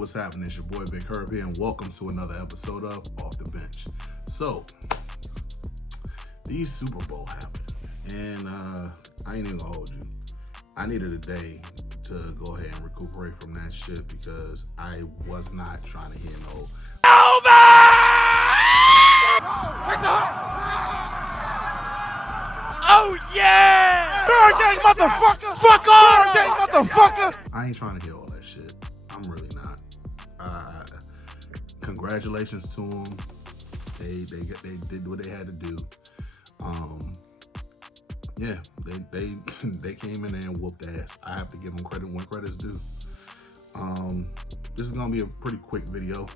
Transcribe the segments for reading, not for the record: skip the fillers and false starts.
what's happening? It's your boy Big Herb here, and welcome to another episode of Off the Bench. So, these Super Bowl happened, and I ain't even gonna hold you. I needed a day to go ahead and recuperate from that shit because I was not trying to hear no. Oh yeah! Bird gang, motherfucker! Fuck off! Bird gang, motherfucker! I ain't trying to hear all that shit. I'm really not. Congratulations to them. They did what they had to do. Yeah, they came in there and whooped ass. I have to give them credit when credit's due. This is gonna be a pretty quick video,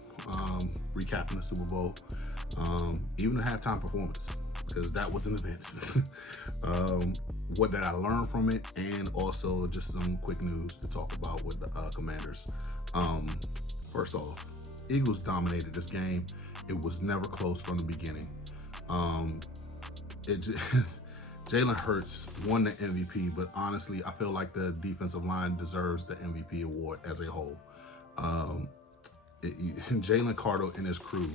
recapping the Super Bowl, even the halftime performance, because that was an event. What did I learn from it, and also just some quick news to talk about with the Commanders. First off, Eagles dominated this game. It was never close from the beginning. Jalen Hurts won the MVP, but honestly, I feel like the defensive line deserves the MVP award as a whole. Jalen Carter and his crew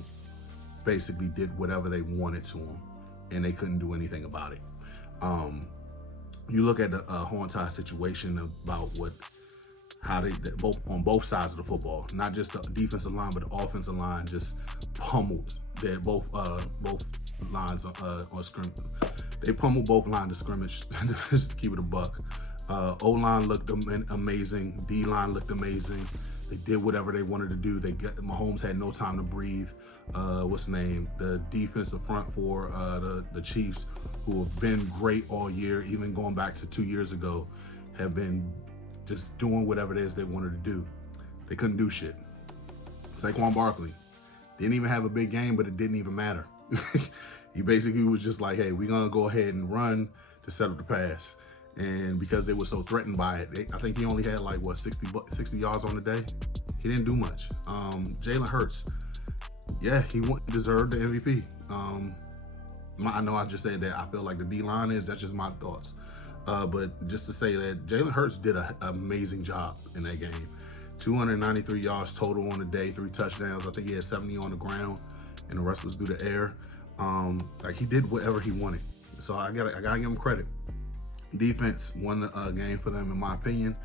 basically did whatever they wanted to him, and they couldn't do anything about it. You look at the Hornets situation about how they both on both sides of the football, not just the defensive line, but the offensive line just pummeled both lines on scrimmage. They pummeled both lines of scrimmage, just to keep it a buck. O-line looked amazing. D-line looked amazing. They did whatever they wanted to do. Mahomes had no time to breathe. The defensive front for the Chiefs, who have been great all year, even going back to 2 years ago, have been just doing whatever it is they wanted to do. They couldn't do shit. Saquon Barkley didn't even have a big game, but it didn't even matter. He basically was just like, hey, we're going to go ahead and run to set up the pass. And because they were so threatened by it, I think he only had 60 yards on the day. He didn't do much. Jalen Hurts, yeah, he deserved the MVP. I know I just said that. I feel like the D-line that's just my thoughts. But just to say that Jalen Hurts did an amazing job in that game. 293 yards total on the day, 3 touchdowns. I think he had 70 on the ground, and the rest was through the air. He did whatever he wanted. So I gotta give him credit. Defense won the game for them, in my opinion.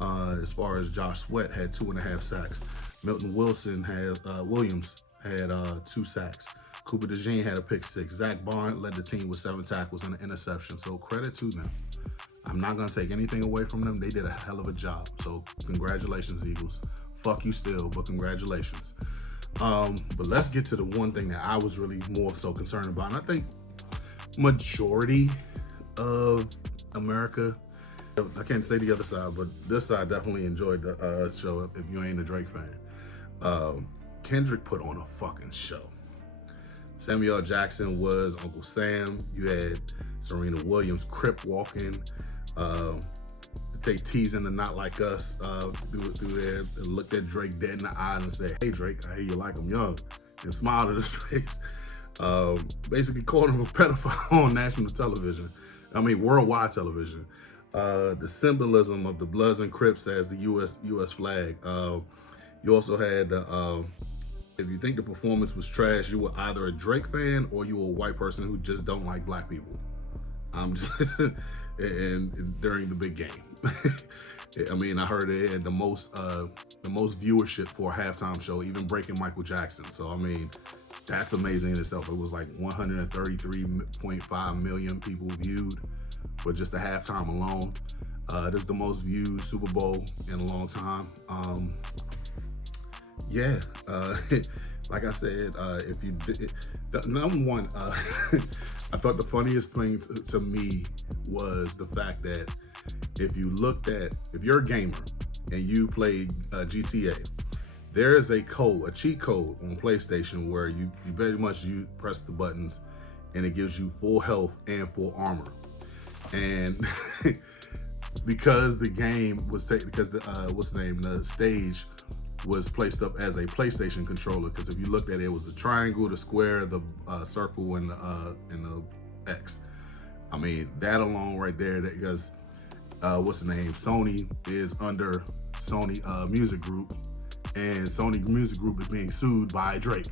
As far as Josh Sweat had 2.5 sacks. Milton Williams had 2 sacks. Cooper DeJean had a pick 6. Zach Barnes led the team with 7 tackles and an interception. So credit to them. I'm not gonna take anything away from them. They did a hell of a job. So congratulations, Eagles. Fuck you still, but congratulations. But let's get to the one thing that I was really more so concerned about. And I think majority of America, I can't say the other side, but this side definitely enjoyed the show if you ain't a Drake fan. Kendrick put on a fucking show. Samuel L. Jackson was Uncle Sam. You had Serena Williams crip walking. They teasing the Not Like Us through there, and looked at Drake dead in the eye and said, hey Drake, I hear you like him young, and smiled in his face. Basically called him a pedophile on national television. I mean, worldwide television. The symbolism of the Bloods and Crips as the U.S. flag. You also had if you think the performance was trash, you were either a Drake fan or you were a white person who just don't like black people. And during the big game. I mean, I heard it had the most viewership for a halftime show, even breaking Michael Jackson. So I mean, that's amazing in itself. It was like 133.5 million people viewed for just the halftime alone. This is the most viewed Super Bowl in a long time. Like I said, number one, I thought the funniest thing to me was the fact that if you're a gamer and you play GTA, there is a cheat code on PlayStation where you very much press the buttons and it gives you full health and full armor. And because the game was the stage was placed up as a PlayStation controller, because if you looked at it, it was a triangle, the square, the circle, and the X. I mean, that alone right there, because Sony is under Sony Music Group, and Sony Music Group is being sued by Drake.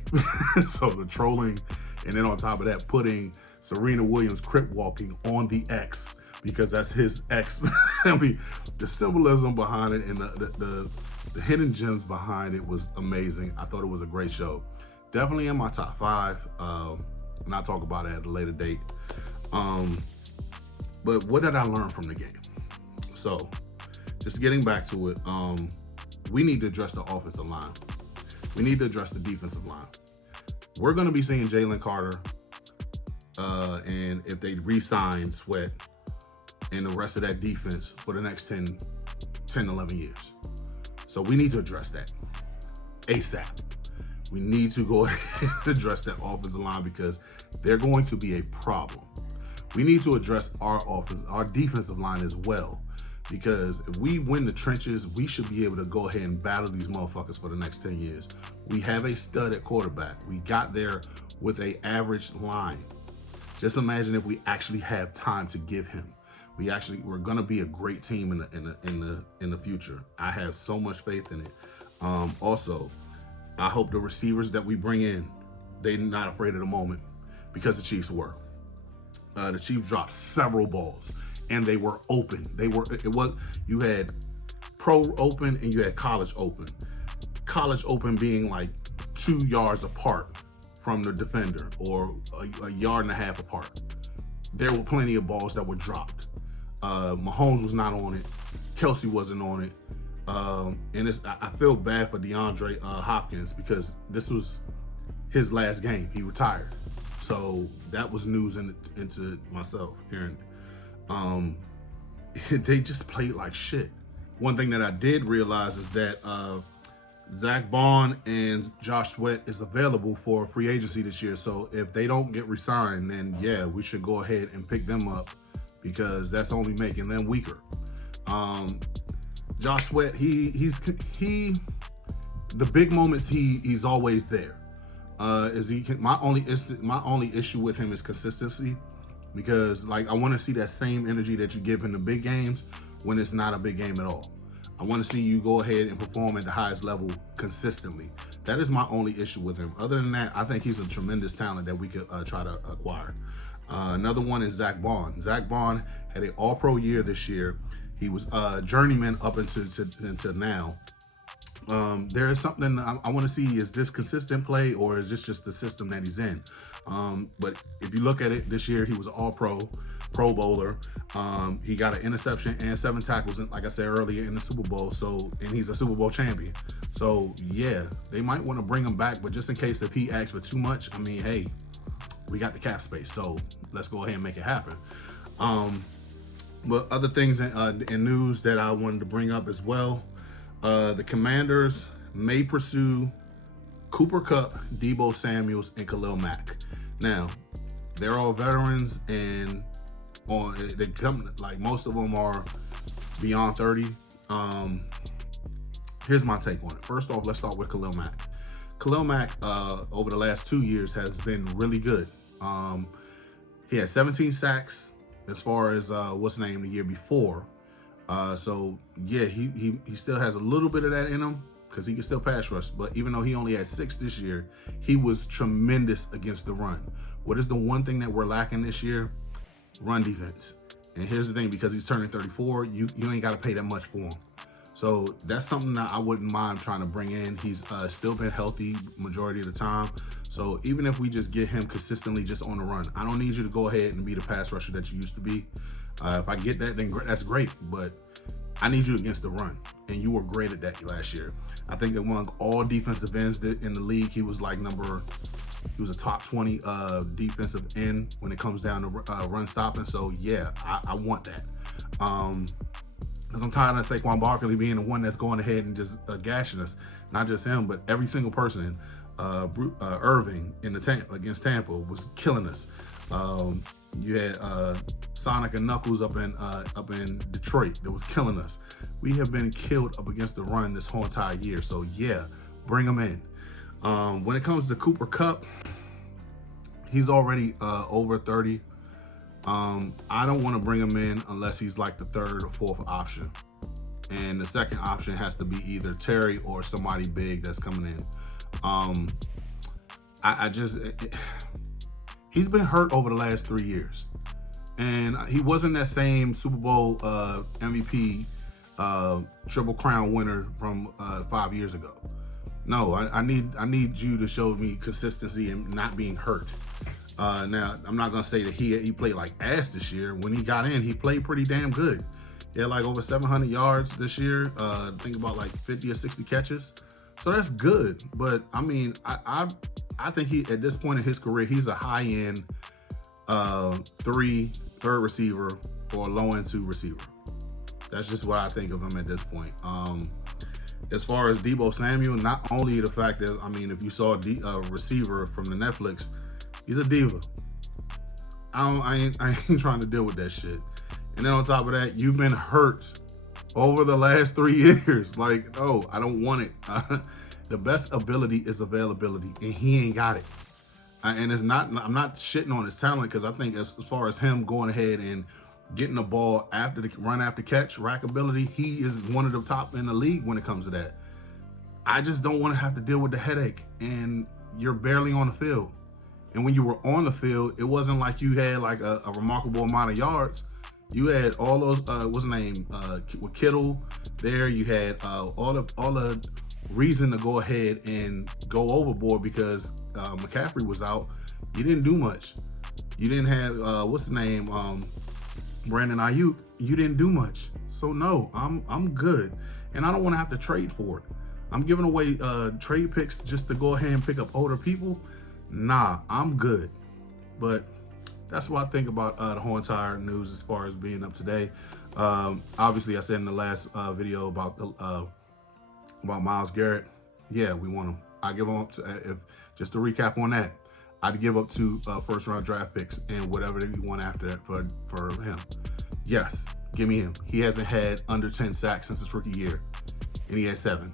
So the trolling, and then on top of that, putting Serena Williams crip walking on the X because that's his ex. I mean, the symbolism behind it and the hidden gems behind it was amazing. I thought it was a great show. Definitely in my top 5. And I'll talk about it at a later date. But what did I learn from the game? So, just getting back to it, we need to address the offensive line. We need to address the defensive line. We're going to be seeing Jalen Carter, and if they re-sign Sweat and the rest of that defense for the next 10, 11 years. So we need to address that ASAP. We need to go ahead and address that offensive line because they're going to be a problem. We need to address our defensive line as well, because if we win the trenches, we should be able to go ahead and battle these motherfuckers for the next 10 years. We have a stud at quarterback. We got there with an average line. Just imagine if we actually have time to give him. We're gonna be a great team in the future. I have so much faith in it. Also, I hope the receivers that we bring in, they're not afraid of the moment, because the Chiefs were. The Chiefs dropped several balls, and they were open. You had pro open and you had college open. College open being like 2 yards apart from the defender, or a yard and a half apart. There were plenty of balls that were dropped. Mahomes was not on it. Kelsey wasn't on it. And I feel bad for DeAndre Hopkins because this was his last game. He retired. So that was news into myself hearing it. They just played like shit. One thing that I did realize is that Zach Bond and Josh Sweat is available for free agency this year. So if they don't get re-signed, then yeah, we should go ahead and pick them up, because that's only making them weaker. Josh Sweat, the big moments he's always there. My only issue with him is consistency, because like I want to see that same energy that you give in the big games when it's not a big game at all. I want to see you go ahead and perform at the highest level consistently. That is my only issue with him. Other than that, I think he's a tremendous talent that we could try to acquire. Another one is Zach Bond. Zach Bond had an all-pro year this year. He was journeyman up into now. There is something I want to see. Is this consistent play, or is this just the system that he's in? But if you look at it, this year he was an all-pro, Pro Bowler. He got an interception and 7 tackles, like I said earlier, in the Super Bowl. And he's a Super Bowl champion. So yeah, they might want to bring him back, but just in case if he asks for too much, I mean, hey, we got the cap space, so let's go ahead and make it happen. But other things in news that I wanted to bring up as well, the Commanders may pursue Cooper Kupp, Deebo Samuels, and Khalil Mack. Now, they're all veterans, and they come, like, most of them are beyond 30. Here's my take on it. First off, let's start with Khalil Mack. Khalil Mack, over the last 2 years, has been really good. He had 17 sacks as far as the year before. So yeah, he still has a little bit of that in him, because he can still pass rush. But even though he only had 6 this year, he was tremendous against the run. What is the one thing that we're lacking this year? Run defense. And here's the thing, because he's turning 34, you ain't got to pay that much for him. So that's something that I wouldn't mind trying to bring in. He's still been healthy majority of the time. So even if we just get him consistently just on the run, I don't need you to go ahead and be the pass rusher that you used to be. If I get that, then that's great. But I need you against the run. And you were great at that last year. I think that among all defensive ends in the league, he was like he was a top 20 defensive end when it comes down to run stopping. So yeah, I want that. Because I'm tired of Saquon Barkley being the one that's going ahead and just gashing us. Not just him, but every single person. Irving against Tampa was killing us. You had Sonic and Knuckles up in Detroit that was killing us. We have been killed up against the run this whole entire year. So yeah, bring them in. When it comes to Cooper Kupp, he's already over 30. I don't want to bring him in unless he's like the 3rd or 4th option. And the second option has to be either Terry or somebody big that's coming in. He's been hurt over the last 3 years. And he wasn't that same Super Bowl MVP, Triple Crown winner from 5 years ago. No, I need you to show me consistency and not being hurt. Now, I'm not gonna say that he played like ass this year. When he got in, he played pretty damn good. He had like over 700 yards this year. Think about like 50 or 60 catches. So that's good. But I mean, I think he, at this point in his career, he's a high-end third receiver or a low-end 2 receiver. That's just what I think of him at this point. As far as Deebo Samuel, not only the fact that, I mean, if you saw a receiver from the Netflix, he's a diva. I ain't trying to deal with that shit. And then on top of that, you've been hurt over the last 3 years. Like, oh, I don't want it. The best ability is availability, and he ain't got it. And it's not, I'm not shitting on his talent, because I think as far as him going ahead and getting the ball after the run after catch, rack ability, he is one of the top in the league when it comes to that. I just don't want to have to deal with the headache, and you're barely on the field. And when you were on the field, it wasn't like you had like a remarkable amount of yards. You had all those, what's the name, with Kittle there. You had all the reason to go ahead and go overboard because McCaffrey was out. You didn't do much. You didn't have, what's the name, Brandon Ayuk. You didn't do much. So no, I'm good. And I don't want to have to trade for it. I'm giving away trade picks just to go ahead and pick up older people. Nah, I'm good. But that's what I think about the whole entire news as far as being up today. Obviously, I said in the last video about Myles Garrett. Yeah, we want him. I give him up to, just to recap on that, I'd give up 2 first-round draft picks and whatever you want after that for him. Yes, give me him. He hasn't had under 10 sacks since his rookie year, and he had 7.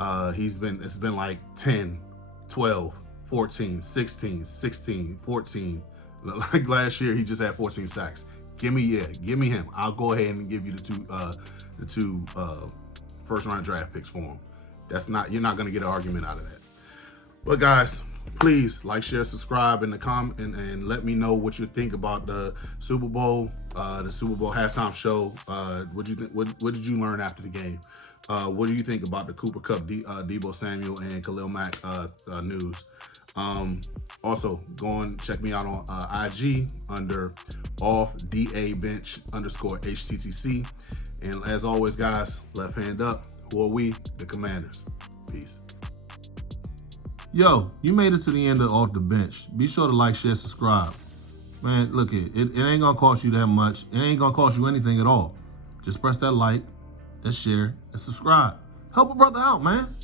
It's been like 10, 12, 14, 16, 16, 14. Like last year, he just had 14 sacks. Give me him. I'll go ahead and give you the two first-round draft picks for him. You're not gonna get an argument out of that. But guys, please like, share, subscribe in the comment and let me know what you think about the Super Bowl halftime show. What did you learn after the game? What do you think about the Cooper Kupp, Deebo Samuel, and Khalil Mack news? Also, go and check me out on IG under _HTTC. And as always, guys, left hand up. Who are we? The Commanders. Peace. Yo, you made it to the end of Off the Bench. Be sure to like, share, subscribe. Man, look, it ain't gonna cost you that much. It ain't gonna cost you anything at all. Just press that like, that share, and subscribe. Help a brother out, man.